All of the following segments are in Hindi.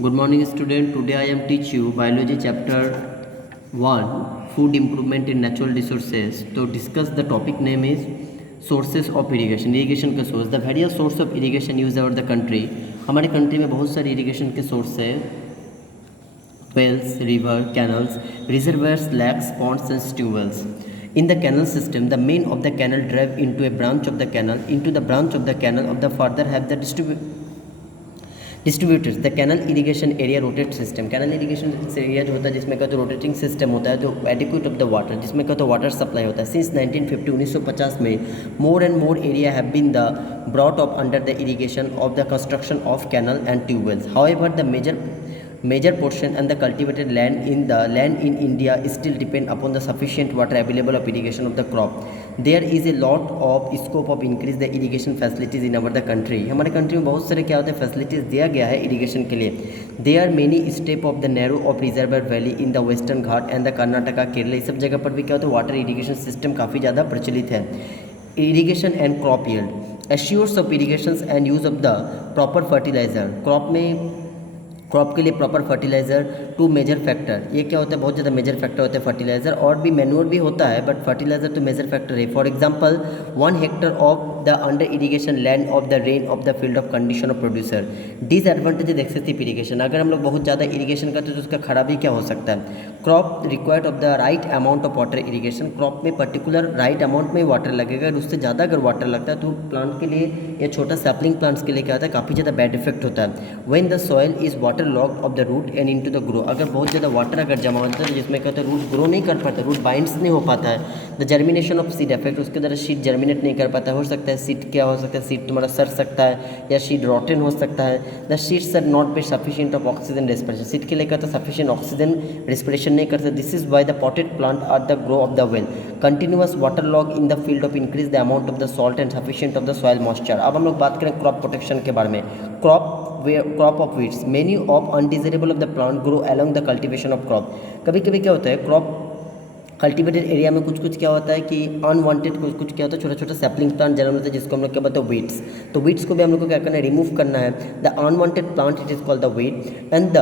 Good morning student. Today I am teach you biology chapter 1 food improvement in natural resources. To discuss the topic name is sources of irrigation. Irrigation का source. The various source of irrigation used over the country. हमारे कंट्री में बहुत सारे irrigation के source है. Wells, river, canals, reservoirs, lakes, ponds and tubewells. In the canal system, the main of the canal drive into a branch of the canal. Into the branch of the canal of the further have the distributors. The canal irrigation area rotate system. Canal irrigation area जो होता है जिसमें क्या तो रोटेटिंग सिस्टम होता है जो एडिक्वेट ऑफ द वाटर जिसमें क्या तो वाटर सप्लाई होता है. सिंस 1950 में more and more area have been the brought up under the irrigation of the construction of canal and tubewells. However the major portion and the cultivated land in India still depend upon the sufficient water available of irrigation of the crop. There is a lot of scope of increase the irrigation facilities in our the country. हमारे कंट्री में बहुत सारे क्या होते हैं फैसिलिटीज़ दिया गया है इरीगेशन के लिए. There are many step of the narrow of reservoir valley in the western Ghat and the Karnataka Kerala. इस सब जगह पर भी क्या होता है वाटर इरीगेशन सिस्टम काफ़ी ज़्यादा प्रचलित है. Irrigation and crop yield. Assures of irrigation and use of the proper fertiliser. Crop के लिए proper fertiliser to major factor. ये क्या होता है बहुत ज़्यादा मेजर फैक्टर होते हैं फर्टिलाइज़र और भी मैन्योर भी होता है बट फर्टिलाइज़र तो मेजर फैक्टर है. For example 1 Hector of the under irrigation land of the rain of the field of condition of producer. Disadvantages excessive irrigation. अगर हम लोग बहुत ज़्यादा इरीगेशन करते हैं तो उसका खराबी क्या हो सकता है. Crop required of the right amount of water irrigation. Crop में पर्टिकुलर राइट अमाउंट में वाटर लगेगा और उससे ज़्यादा अगर वाटर लगता है तो प्लांट के लिए या छोटा सैपलिंग प्लांट्स के लिए क्या होता है काफ़ी ज़्यादा बैड इफेक्ट होता है. When the soil is water log of the root and into the grow. अगर बहुत ज़्यादा वाटर अगर जमा होता है तो जिसमें कहते हैं रूट ग्रो नहीं कर पाता, रूट बाइंड्स नहीं हो पाता है. The germination of seed effect. उसके द्वारा सीड जर्मिनेट नहीं कर पाता. हो सकता है सीड क्या हो सकता है सीड तुम्हारा सड़ सकता है या सीड रॉटन हो सकता है. The seeds are not be sufficient of oxygen respiration. Seed के लिए कहता है सफिशिएंट ऑक्सीजन रेस्पिरेशन नहीं करते. This is why the potted plant are the grow of the well. Continuous water log in the field of increase the amount of the salt and sufficient of the soil moisture. अब हम लोग बात करें क्रॉप प्रोटेक्शन के बारे में. Crop of weeds. Many of undesirable of the plant grow along the cultivation of crop. कभी कभी क्या होता है क्रॉप कल्टिवेटेड एरिया में कुछ क्या होता है कि अनवांटेड कुछ क्या होता है छोटा छोटा सैपलिंग प्लांट जन्म लेते हैं जिसको हम लोग क्या बोलते हैं वीड्स. तो वीड्स को भी हम लोग को क्या करना है रिमूव करना है. The unwanted plant it is called the weed and the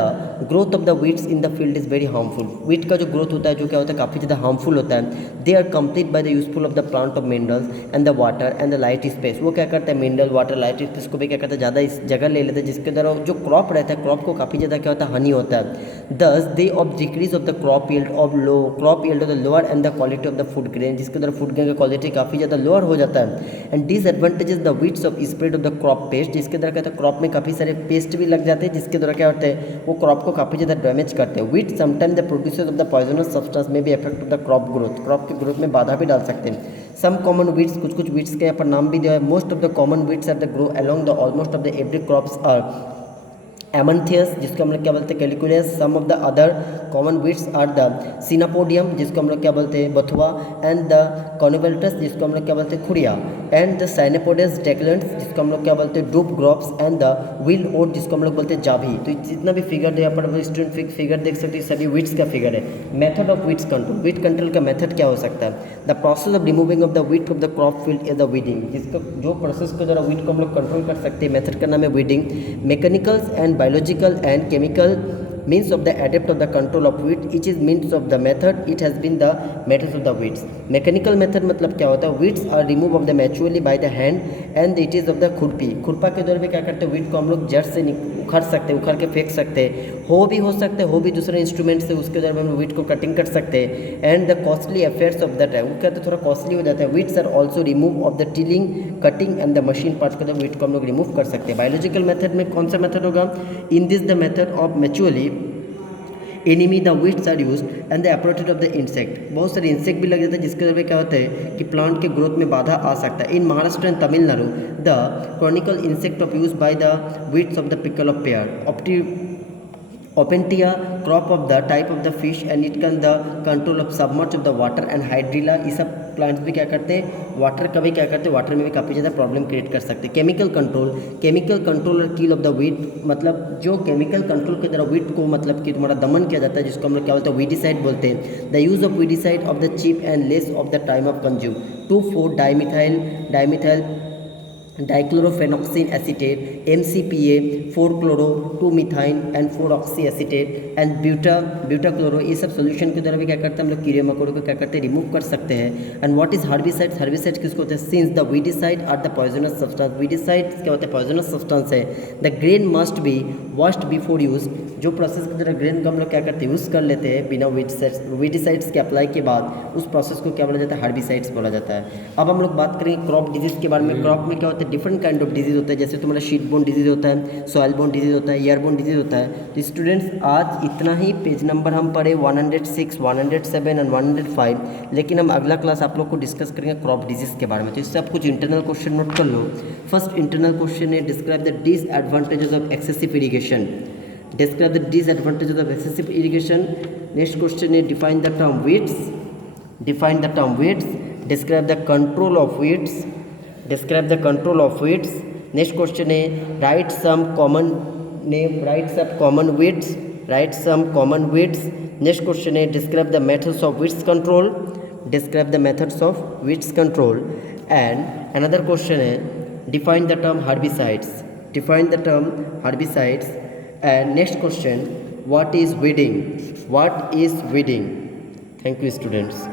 growth of the weeds in the field is very harmful. Weed का जो ग्रोथ होता है जो क्या होता है काफ़ी ज़्यादा हार्मफुल होता है. They are complete by the useful of the plant of minerals and the water and the light space. वो क्या करता है मिनरल वाटर लाइट स्पेस को भी क्या करता है ज़्यादा इस जगह ले लेते हैं जिसके द्वारा जो क्रॉप रहता है क्रॉप को काफ़ी ज़्यादा क्या होता है हानि होता है. This they of decrease of the crop yield of the lower and the quality of the food grain जिसके द्वारा फूड ग्रेन का क्वालिटी काफ़ी ज़्यादा लोअर हो जाता है. And disadvantages the weeds of spread of the crop paste. जिसके द्वारा क्या होता है क्रॉप में काफ़ी सारे पेस्ट भी लग जाते हैं जिसके द्वारा क्या होता है वो क्रॉप को काफ़ी ज़्यादा डैमेज करते हैं. Weed sometime the producers of the poisonous substance में भी effect of the crop growth. Crop की ग्रोथ में बाधा भी डाल सकते हैं. सम कॉमन वीड्स कुछ वीड्स के यहाँ पर नाम भी दिया है. Most of the common weeds are the grow along the almost of the every crops are amaranthus जिसको हम लोग क्या बोलते हैं कैलिकुलस. Some of the other common weeds are the सिनापोडियम जिसको हम लोग क्या बोलते हैं बथुआ एंड द कॉनिवेल्टस जिसको हम लोग क्या बोलते हैं खुड़िया एंड द साइनेपोडेस डेक्लेंट्स जिसको हम लोग क्या बोलते हैं डूब ग्रॉप्स एंड द व्हील ओट जिसको हम लोग बोलते हैं जाभी. तो जितना भी फिगर यहाँ पर स्टूडेंट फिगर देख सकते हैं सभी वीड्स का फिगर है. Method of weeds control. Weed control का मेथड क्या हो सकता है. The process of removing of the weed of the crop field is the weeding. जिसका जो प्रोसेस के द्वारा वीड को हम लोग कंट्रोल कर सकते हैं मेथड का नाम है weeding. Mechanicals and biological and chemical means of the adapt of the control of weed. each is means of the method it has been the methods of the weeds. mechanical method मतलब क्या होता है weeds are removed of the manually by the hand and it is of the खुरपा के द्वारा भी क्या करते हैं weed को हम लोग जड़ से उखाड़ सकते हैं उखाड़ के फेंक सकते हैं. हो भी हो सकते हैं हो भी दूसरे इंस्ट्रूमेंट से उसके द्वारा हम weed को कटिंग कर सकते हैं. And the costly affairs of the time वो कहते हैं थोड़ा कॉस्टली हो जाता है. weeds are also remove of the tilling cutting and the machine parts के द्वारा weed को हम लोग रिमूव कर सकते हैं. बायोलॉजिकल मेथड में कौन सा मेथड होगा. In this the method of maturely enemy the weeds are use and the uprooted of the insect. बहुत सारे इंसेक्ट भी लग जाते हैं जिसके वजह क्या होता है कि प्लांट के ग्रोथ में बाधा आ सकता है. In Maharashtra and Tamil Nadu the chronicle insect of use by the weeds of the pickle of pair opuntia crop of the type of the fish and it can the control of submerge of the water and hydrilla. ये सब प्लांट्स भी क्या करते हैं वाटर का भी क्या करते हैं वाटर में भी काफ़ी ज़्यादा प्रॉब्लम क्रिएट कर सकते हैं. केमिकल कंट्रोल और किल ऑफ द वीड मतलब जो केमिकल कंट्रोल के द्वारा वीड को मतलब कि तुम्हारा दमन किया जाता है जिसको हम लोग क्या बोलते हैं वीडिसाइड बोलते हैं. The use of weedicide of the cheap and less of the time of consume. 2,4 dimethyl dichlorophenoxy acetate, MCPA, 4-chloro-2-methyne and 4-oxyacetate and butachlor, ये सब सोल्यूशन के द्वारा भी क्या करते हैं हम लोग कीड़े मकोड़ों को क्या करते हैं रिमूव कर सकते हैं। And what is herbicides, herbicides किसको होते हैं, since the weedicide are the poisonous substance, weedicides क्या होते हैं पॉइजनस सब्सटेंस है। The grain must be washed before use, जो प्रोसेस के द्वारा ग्रेन को हम लोग क्या करते हैं यूज़ कर लेते हैं बिना वीडिसाइड्स के अप्लाई के बाद, उस प्रोसेस को क्या बोला जाता है हर्बिसाइड्स बोला जाता है। अब हम लोग बात करेंगे क्रॉप डिजीज़ के बारे में। क्रॉप में क्या होता है डिफरेंट काइंड ऑफ डिजीज़ होता है, जैसे तुम्हारा शीट बोन डिजीज़ होता है, सॉइल बोन डिजीज़ होता है, एयरबोन डिजीज़ होता है। तो स्टूडेंट्स आज इतना ही, पेज नंबर हम पढ़े 106, 107 एंड 105, लेकिन हम अगला क्लास आप लोग को डिस्कस करेंगे क्रॉप डिजीज़ के बारे में। तो इससे आप कुछ इंटरनल क्वेश्चन नोट कर लो। फर्स्ट इंटरनल क्वेश्चन है describe the disadvantages of excessive irrigation, describe the disadvantages of excessive irrigation. Next question is define the term weeds, define the term weeds, describe the control of weeds, describe the control of weeds. Next question is write some common name, write some common weeds, write some common weeds. Next question is describe the methods of weeds control, describe the methods of weeds control. And another question is define the term herbicides, define the term herbicides. And next question, what is weeding? What is weeding? Thank you students.